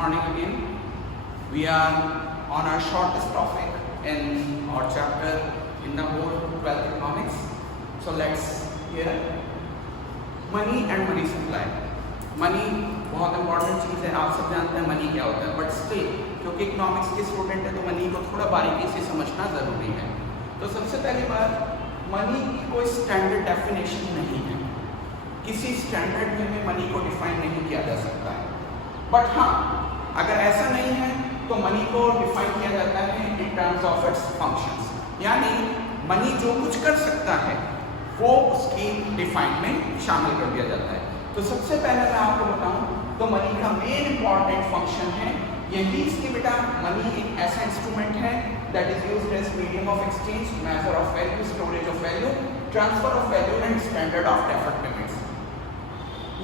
morning again. We are on our shortest topic in our chapter in the whole 12th economics. So let's hear money and money supply. Money बहुत important चीज़ है, आप सब जानते हैं money क्या होता है, बट स्टिल क्योंकि इकोनॉमिक्स के स्टूडेंट है तो मनी को थोड़ा बारीकी से समझना ज़रूरी है। तो सबसे पहली बात, मनी की कोई स्टैंडर्ड डेफिनेशन नहीं है, किसी स्टैंडर्ड वे में मनी को डिफाइन नहीं किया जा सकता है। बट हाँ, अगर ऐसा नहीं है तो मनी को डिफाइन किया जाता है in terms of its functions, यानी मनी जो कुछ कर सकता है वो उसकी डिफाइन में शामिल कर दिया जाता है। तो सबसे पहले मैं आपको बताऊं तो मनी का मेन इंपॉर्टेंट फंक्शन है यही इसकी बेटा, मनी एक ऐसा इंस्ट्रूमेंट है that is used as medium of exchange, measure of value, storage of value, transfer of value and standard of deferred payments.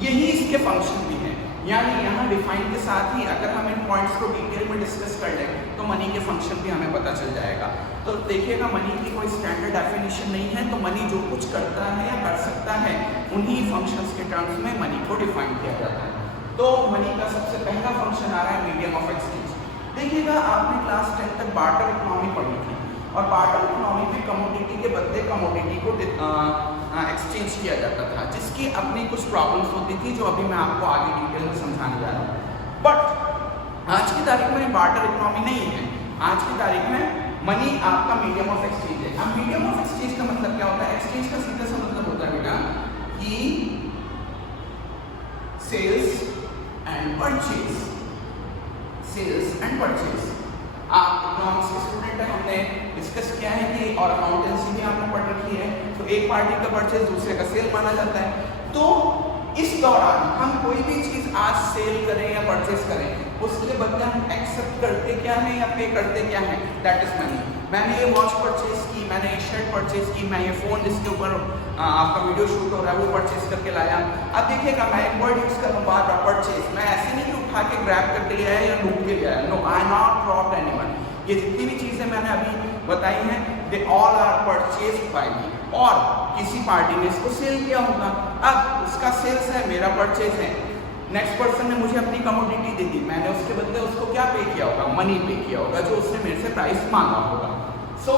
यही इसके फंक्शन भी हैं, यानी यहाँ डिफाइन के साथ ही अगर हम इन पॉइंट्स को डिटेल में डिस्कस कर लें तो मनी के फंक्शन भी हमें पता चल जाएगा। तो देखिएगा, मनी की कोई स्टैंडर्ड डेफिनेशन नहीं है, तो मनी जो कुछ करता है या कर सकता है उन्हीं फंक्शंस के टर्म्स में मनी को डिफाइन किया जाता है। तो मनी का सबसे पहला फंक्शन आ रहा है मीडियम ऑफ एक्सचेंज। देखिएगा, आपने क्लास 10 तक बार्टर इकोनॉमी पढ़ी थी और बार्टर इकोनॉमी में कमोडिटी के बदले कमोडिटी को एक्सचेंज किया जाता था, जिसकी अपनी कुछ प्रॉब्लम्स होती थी जो अभी मैं आपको आगे डिटेल में समझाने जा रहा हूँ। बट आज की तारीख में बार्टर इकोनॉमी नहीं है, आज की तारीख में मनी आपका मीडियम ऑफ एक्सचेंज है। अब मीडियम ऑफ एक्सचेंज का मतलब क्या होता है? एक्सचेंज का सीधा सा मतलब होता है बेटा कि sales and purchase, sales and purchase. आप इकोनॉमिक्स के स्टूडेंट हैं, हमने डिस्कस किया है कि और अकाउंटेंसी भी आपने पढ़ रखी है, तो एक पार्टी का परचेज दूसरे का सेल माना जाता है। तो इस दौरान हम कोई भी चीज आज सेल करें या परचेज करें, उसके बदले हम एक्सेप्ट करते क्या है या पे करते क्या है, दैट इज मनी। मैंने ये वॉच परचेज की, मैंने ये शर्ट परचेज की, मैं ये फोन जिसके ऊपर आपका वीडियो शूट हो रहा है वो परचेज करके लाया। अब देखिएगा, मैं एक वर्ड यूज कर रहा हूँ बार बार, परचेज। मैं ऐसे नहीं कि उठा के ग्रैब करके ले आया या लूट के ले आया, no, I not robbed anyone. ये जितनी भी चीजें मैंने अभी बताई हैं, they all are purchased by me, और किसी पार्टी ने इसको सेल किया होगा। अब उसका सेल्स है, मेरा परचेज है, नेक्स्ट पर्सन ने मुझे अपनी कमोडिटी दे दी, मैंने उसके बदले उसको क्या पे किया होगा? मनी पे किया होगा, जो उसने मेरे से प्राइस मांगा होगा। So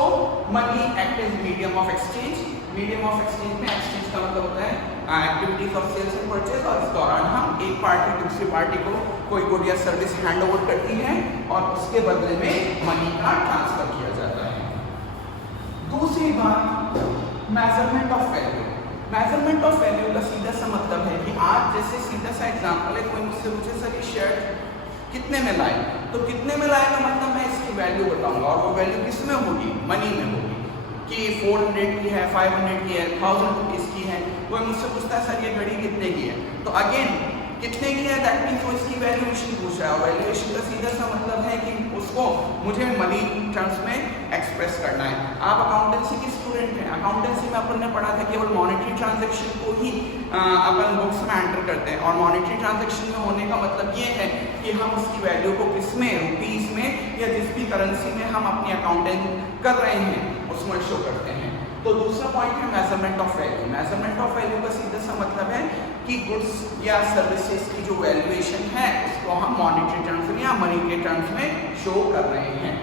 money act as medium of exchange. Medium of exchange में एक्सचेंज का मतलब होता है activities of sales and purchase, और इस दौरान हम एक पार्टी दूसरी पार्टी को कोई गुड या सर्विस हैंड ओवर करती है और उसके बदले में मनी का ट्रांसफर किया जाता है। दूसरी बात, measurement of value. Measurement of value का सीधा सा मतलब है कि आज जैसे सीधा सा एग्जांपल है, कोई मुझसे पूछे सर ये शर्ट कितने में लाए, तो कितने में लाए का मतलब मैं इसकी वैल्यू बताऊंगा, और वो वैल्यू किस में होगी? मनी में होगी। कि 400 की है, 500 की है, 1000 रुपीज़ की है। कोई मुझसे पूछता है सर ये घड़ी कितने की है, तो अगेन कितने की है, दैट मीन्स वो इसकी वैल्यूएशन पूछ रहा है, और वैल्यूएशन का सीधा सा मतलब है कि उसको मुझे मनी टर्म्स में एक्सप्रेस करना है। आप अकाउंटेंसी के स्टूडेंट हैं, अकाउंटेंसी में अपन ने पढ़ा था केवल मॉनेटरी ट्रांजैक्शन को ही अपन बुक्स में एंटर करते हैं, और मॉनेटरी ट्रांजैक्शन में होने का मतलब ये है कि हम उसकी वैल्यू को किस में, रुपीज़ में या जिस भी करेंसी में हम अपनी अकाउंटिंग कर रहे हैं उसमें शो करते हैं। तो दूसरा पॉइंट है measurement of value. Measurement of value का सीधा सा मतलब है कि गुड्स या सर्विसेज की जो वैल्यूएशन है उसको हम मॉनेटरी टर्म्स में या मनी के टर्म्स में शो कर रहे हैं।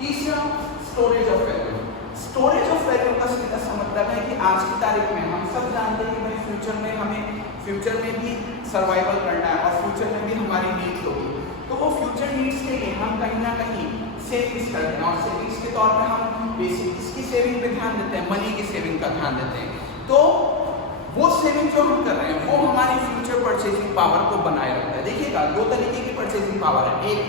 तीसरा, storage of value. Storage of value का सीधा सा मतलब है कि आज की तारीख में हम सब जानते हैं कि भाई फ्यूचर में हमें फ्यूचर में भी सर्वाइवल करना है और फ्यूचर में भी हमारी नीड्स होगी, तो वो फ्यूचर नीड्स के लिए हम कहीं ना कहीं सेविंग्स करते हैं, और सेविंग्स के तौर पे हम बेसिक किसकी सेविंग पे ध्यान देते हैं? मनी की सेविंग का ध्यान देते हैं। तो वो सेविंग जो हम कर रहे हैं वो हमारी फ्यूचर परचेजिंग पावर को बनाए रखता है। देखिएगा, दो तरीके की परचेजिंग पावर है, एक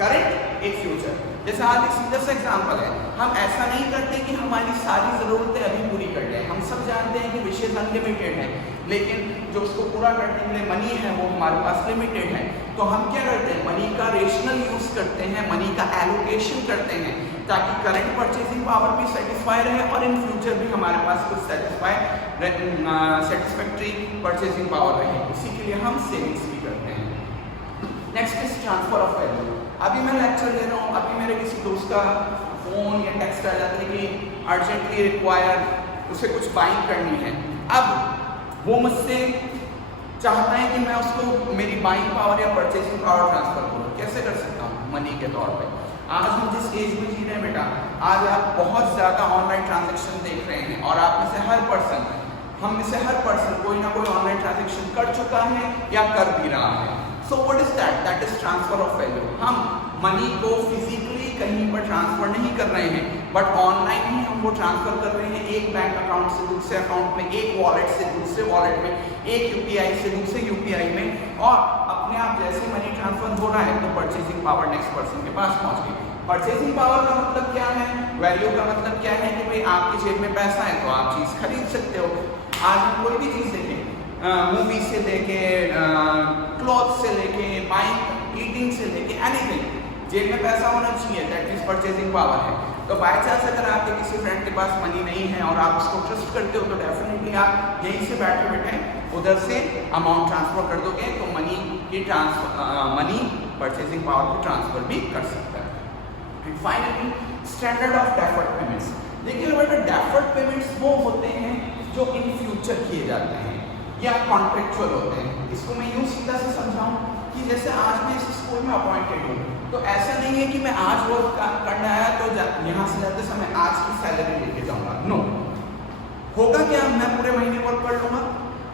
करंट, एक फ्यूचर। जैसे आज एक सीधा सा एग्जांपल है, हम ऐसा नहीं करते कि हमारी सारी ज़रूरतें अभी पूरी कर लें। हम सब जानते हैं कि विशेष अनलिमिटेड है, लेकिन जो उसको पूरा करने के लिए मनी है वो हमारे पास लिमिटेड है। तो हम क्या करते हैं? मनी का रेशनल यूज़ करते हैं, मनी का एलोकेशन करते हैं, ताकि करंट परचेजिंग पावर भी सेटिस्फाई रहे और इन फ्यूचर भी हमारे पास कुछ सेटिस्फैक्ट्री परचेजिंग पावर रहे। उसी के लिए हम सेविंग्स भी करते हैं। Next is transfer of value. अभी मैं लेक्चर दे रहा हूँ, अभी मेरे किसी दोस्त का फ़ोन या टेक्स्ट आ जाता है कि अर्जेंटली रिक्वायर, उसे कुछ बाइंग करनी है। अब वो मुझसे चाहता है कि मैं उसको मेरी बाइंग पावर या परचेसिंग पावर ट्रांसफर करूँ, कैसे कर सकता हूँ? मनी के तौर पे। आज हम जिस एज में जी रहे हैं बेटा, आज आप बहुत ज़्यादा ऑनलाइन ट्रांजेक्शन देख रहे हैं और आप में से हर पर्सन, हम में से हर पर्सन कोई ना कोई ऑनलाइन ट्रांजेक्शन कर चुका है या कर भी रहा है। So what is that? That is transfer of value. हम मनी को फिजिकली कहीं पर ट्रांसफर नहीं कर रहे हैं, बट ऑनलाइन ही हम वो ट्रांसफर कर रहे हैं, एक बैंक अकाउंट से दूसरे अकाउंट में, एक वॉलेट से दूसरे वॉलेट में, एक यूपीआई से दूसरे यूपीआई में, और अपने आप जैसे मनी ट्रांसफर हो रहा है तो परचेसिंग पावर नेक्स्ट पर्सन के पास पहुंच गई। परचेसिंग पावर का मतलब क्या है? वैल्यू का मतलब क्या है कि भाई आपकी जेब में पैसा है तो आप चीज़ खरीद सकते हो। आज हम कोई भी चीज़ देखें, मूवी से लेके क्लॉथ से लेके बाइंग ईटिंग से लेके एनीथिंग, जेब में पैसा होना चाहिए, दैट इज परचेसिंग पावर है। तो बाय चांस अगर आपके किसी फ्रेंड के पास मनी नहीं है और आप उसको ट्रस्ट करते हो तो डेफिनेटली आप यहीं से बैठे बैठे उधर से अमाउंट ट्रांसफर कर दोगे, तो मनी की मनी परचेसिंग पावर को ट्रांसफर भी कर सकता है। And finally standard of deferred payments. देखिए बेटा, डेफर्ड पेमेंट्स वो होते हैं जो इन फ्यूचर किए जाते हैं या कॉन्ट्रेक्चुअल होते हैं। इसको मैं यूँ सीधा से समझाऊँ कि जैसे आज मैं इस स्कूल में अपॉइंटेड हूँ, तो ऐसा नहीं है कि मैं आज वर्क करने आया तो यहाँ से जाते समय आज की सैलरी लेके जाऊँगा। नो, होगा क्या, मैं पूरे महीने वर्क कर लूँगा,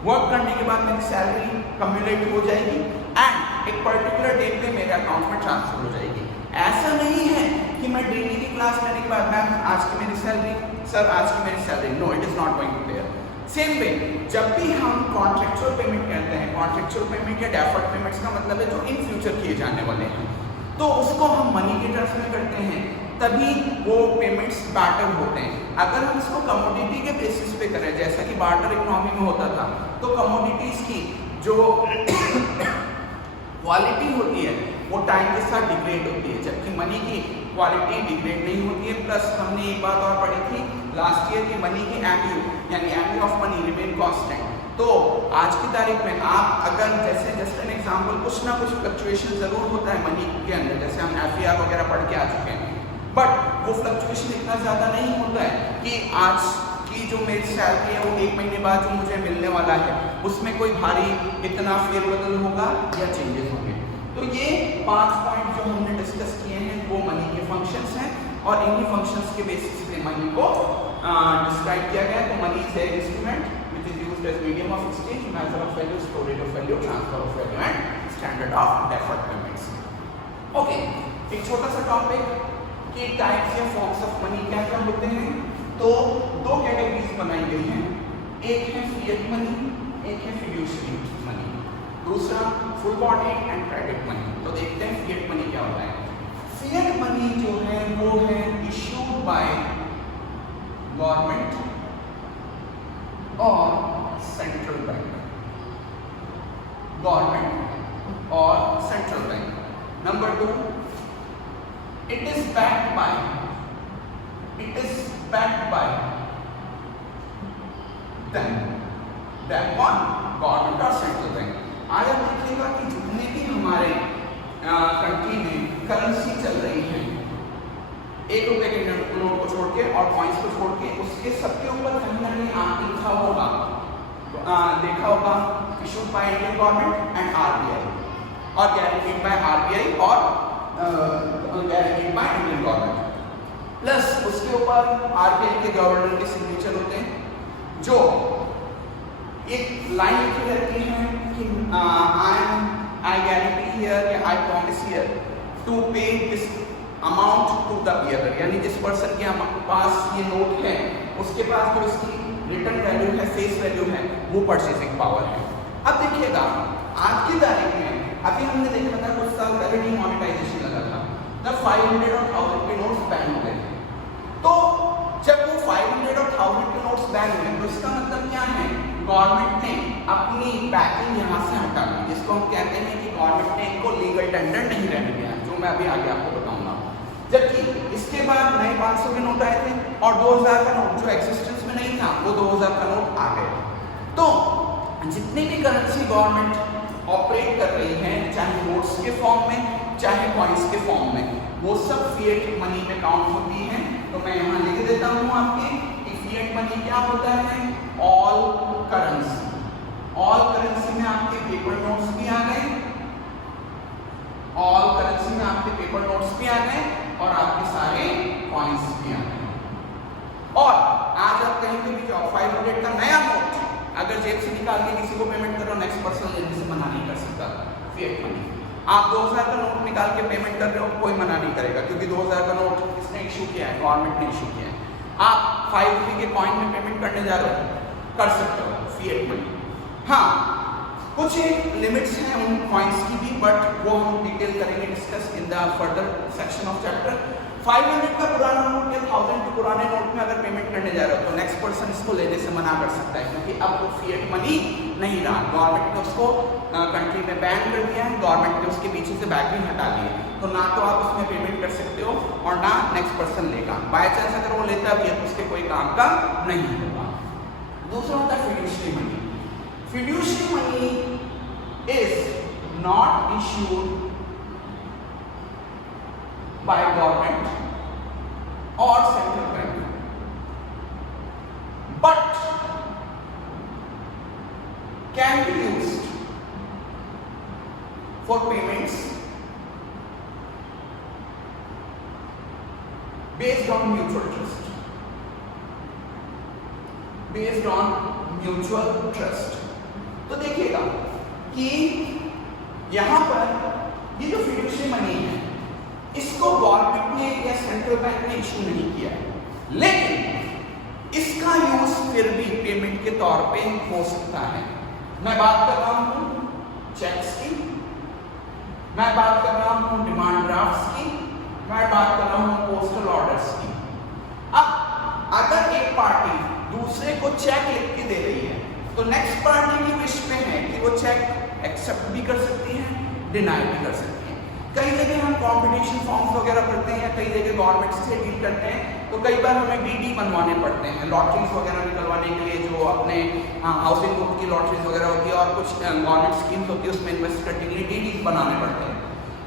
वर्क करने के बाद मेरी सैलरी कम्युलेट हो जाएगी एंड एक पर्टिकुलर डेट पे मेरे अकाउंट में ट्रांसफर हो जाएगी। ऐसा नहीं है कि मैं डेली की क्लास लेने के बाद मैम आज की मेरी सैलरी, सर आज की मेरी salary, no, it is not going to there. Same way जब भी हम कॉन्ट्रेक्चुअल पेमेंट कहते हैं, कॉन्ट्रेक्चुअल पेमेंट या डेफर्ड पेमेंट्स का मतलब है जो इन फ्यूचर किए जाने वाले हैं, तो उसको हम मनी के टर्म्स में करते हैं, तभी वो पेमेंट्स बार्टर होते हैं। अगर हम इसको कमोडिटी के बेसिस पे करें, जैसा कि बार्टर इकोनॉमी में होता था, तो कमोडिटीज की जो क्वालिटी होती है वो टाइम के साथ डिग्रेड होती है, जबकि मनी की क्वालिटी डिग्रेड नहीं होती है। प्लस हमने एक बात और पढ़ी थी लास्ट ईयर की, मनी की एमयू यानी MU of money remain constant. तो आज की तारीख में आप अगर जैसे जस्ट एन एग्जांपल, कुछ ना कुछ फ्लक्चुएशन जरूर होता है मनी के अंदर, जैसे हम एफईआर वगैरह पढ़ के आ चुके हैं, बट वो फ्लक्चुएशन इतना ज़्यादा नहीं होता है कि आज की जो मेरी सैलरी है वो एक महीने बाद जो मुझे मिलने वाला है उसमें कोई भारी इतना फेरबदल होगा या चेंजेस होंगे। तो ये 5 पॉइंट जो हमने डिस्कस किए हैं वो मनी के फंक्शंस हैं, और इन्हीं फंक्शंस के बेसिस पे मनी को डिस्क्राइब किया गया है। तो money is an instrument which is used as medium of exchange, measure of value, storage of value, transfer of value and standard of deferred payments. Okay, एक छोटा सा टॉपिक कि टाइप्स या फॉर्म्स ऑफ मनी क्या क्या होते हैं। तो दो कैटेगरीज बनाई गई हैं, एक है फिएट मनी, एक है फिड्यूशियरी मनी, दूसरा full body and credit money. तो देखते हैं फिएट मनी क्या होता है। फिएट मनी जो है वो है इश्यूड बाय गवर्नमेंट और सेंट्रल बैंक, गवर्नमेंट और central bank. Number 2, it is backed by them कौन? गवर्नमेंट और सेंट्रल बैंक। आज आप देखिएगा कि जितने भी हमारे कंट्री में करेंसी चल रही है, 1 रुपए के नोट को छोड़ के और कॉइन्स को छोड़ के, उसके सबके ऊपर कहीं ना कहीं आप लिखा होगा, देखा होगा issued by Indian government and RBI, और गारंटीड बाय आरबीआई और guaranteed by Indian government. Plus उसके ऊपर आरबीआई के गवर्नर के सिग्नेचर होते हैं, जो एक लाइन लिखी रहती है कि आई गारंटी हियर या I promise here to pay this amount to the bearer, यानी जिस पर्सन के पास ये नोट है उसके पास जो इसकी रिटर्न वैल्यू है, फेस वैल्यू है, वो परचेसिंग पावर है। अब देखिएगा आज की तारीख में, अभी हमने देखा था कुछ साल पहले डिमोनेटाइजेशन लगा था, जब 500 और 1000 के नोट्स बैन हो गए थे। तो जब वो 500 और 1000 के नोट्स बैन हुए तो इसका मतलब क्या है, गवर्नमेंट ने अपनी बैकिंग यहाँ से हटा दी, जिसको हम कहते हैं कि गवर्नमेंट ने इनको लीगल टेंडर नहीं रहने दिया, जो मैं अभी आगे आपको बताऊंगा। जबकि इसके बाद नए 500 के नोट आए थे और 2000 का नोट जो एक्सिस्टेंस में नहीं था वो 2000 का नोट आ गए। तो जितनी भी करेंसी गवर्नमेंट ऑपरेट कर रही है, चाहे नोट्स के फॉर्म में चाहे कॉइन्स के फॉर्म में, वो सब फिएट मनी में काउंट होती है। तो मैं यहाँ लिख देता हूँ आपके कि फिएट मनी क्या होता है, ऑल करेंसी ऑल करेंसी में आपके पेपर नोट्स भी आ गए, ऑल करेंसी में आपके पेपर नोट्स भी आ गए और आपके सारे कॉइन्स भी आ गए। और आज आप कहीं पे भी जाओ 500 का नया नोट अगर जेब से निकाल के किसी को पेमेंट करो, नेक्स्ट पर्सन लेने से मना नहीं कर सकता फिएट मनी। आप 2000 का नोट निकाल के पेमेंट कर रहे हो, कोई मना नहीं करेगा, क्योंकि 2000 का नोट किसने इशू किया है? गवर्नमेंट ने इशू किया है। आप 5 रुपये के कॉइन में पेमेंट करने जा रहे हो, कर सकते हो फिएट मनी। हाँ, कुछ एक लिमिट्स हैं उन कॉइन्स की भी, बट वो हम डिटेल करेंगे, discuss in the further section of chapter. 500 का पुराना नोट या 1000 के पुराने नोट में अगर पेमेंट करने जा रहे हो तो नेक्स्ट पर्सन इसको लेने से मना कर सकता है, क्योंकि अब वो फिएट मनी नहीं रहा। गवर्नमेंट ने उसको कंट्री में बैन कर दिया है, गवर्नमेंट ने उसके पीछे से बैग भी हटा दिया, तो ना तो आप उसमें पेमेंट कर सकते हो और ना नेक्स्ट पर्सन लेगा। बाय चांस अगर वो लेता भी है तो उसके कोई काम का नहीं होगा। दूसरा होता है fiduciary money. Fiduciary money is not issued by government or central bank, but can be used for payments based on mutual trust, based on mutual trust। तो देखिएगा कि यहां पर ये जो फिड्यूशियरी मनी है इसको गवर्नमेंट ने या सेंट्रल बैंक ने इशू नहीं किया है, लेकिन इसका यूज फिर भी पेमेंट के तौर पे हो सकता है। मैं बात कर रहा हूं चेक्स की, मैं बात कर रहा हूं डिमांड ड्राफ्ट्स की, मैं बात कर रहा हूं पोस्टल ऑर्डर्स की। अब अगर एक पार्टी दूसरे को चेक लिख के दे रही है तो नेक्स्ट पार्टी की विश में है कि वो चेक एक्सेप्ट भी कर सकती है, डिनाई भी कर सकती है। कई जगह हम कॉम्पिटिशन फॉर्म्स वगैरह भरते हैं या कई जगह गवर्नमेंट से डील करते हैं, तो कई बार हमें डीडी बनवाने पड़ते हैं, लॉटरीज वगैरह निकलवाने के लिए, जो अपने हाउसिंग ग्रुप की लॉटरीज वगैरह होती है और कुछ गवर्नमेंट स्कीम्स होती है, उसमें इन्वेस्ट करने के लिए डीडी बनाने पड़ते हैं।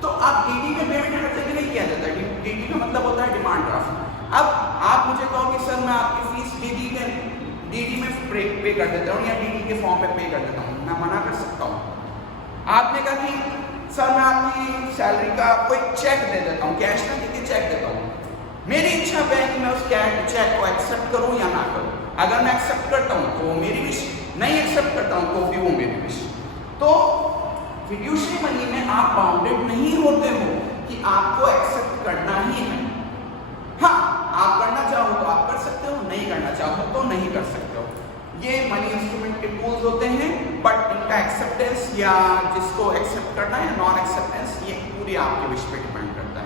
तो अब डीडी में पेमेंट हर जगह नहीं किया जाता है, डीडी का मतलब होता है डिमांड ड्राफ्ट। अब आप मुझे कहो कि सर मैं आपकी फीस डीडी में पे कर देता हूँ या डीडी के फॉर्म में पे कर देता हूँ, मैं मना कर सकता हूँ। आपने कहा कि सर मैं आपकी सैलरी का आपको एक चेक दे देता हूँ, कैश में देके चेक देता हूँ, मेरी इच्छा है कि मैं उस चेक को एक्सेप्ट करूँ या ना करूँ। अगर मैं एक्सेप्ट करता हूँ तो वो मेरी विश, नहीं एक्सेप्ट करता हूँ तो भी वो मेरी विश। तो फिड्यूशियरी मनी में आप बाउंडेड नहीं होते हो कि आपको एक्सेप्ट करना ही है। हाँ, आप करना चाहो तो आप कर सकते हो, नहीं करना चाहो तो नहीं कर सकते हो। ये मनी इंस्ट्रूमेंट के टूल्स होते हैं, बट इनका एक्सेप्टेंस या जिसको एक्सेप्ट करना है, नॉन एक्सेप्टेंस, ये पूरी आपके विश पे डिपेंड करता है।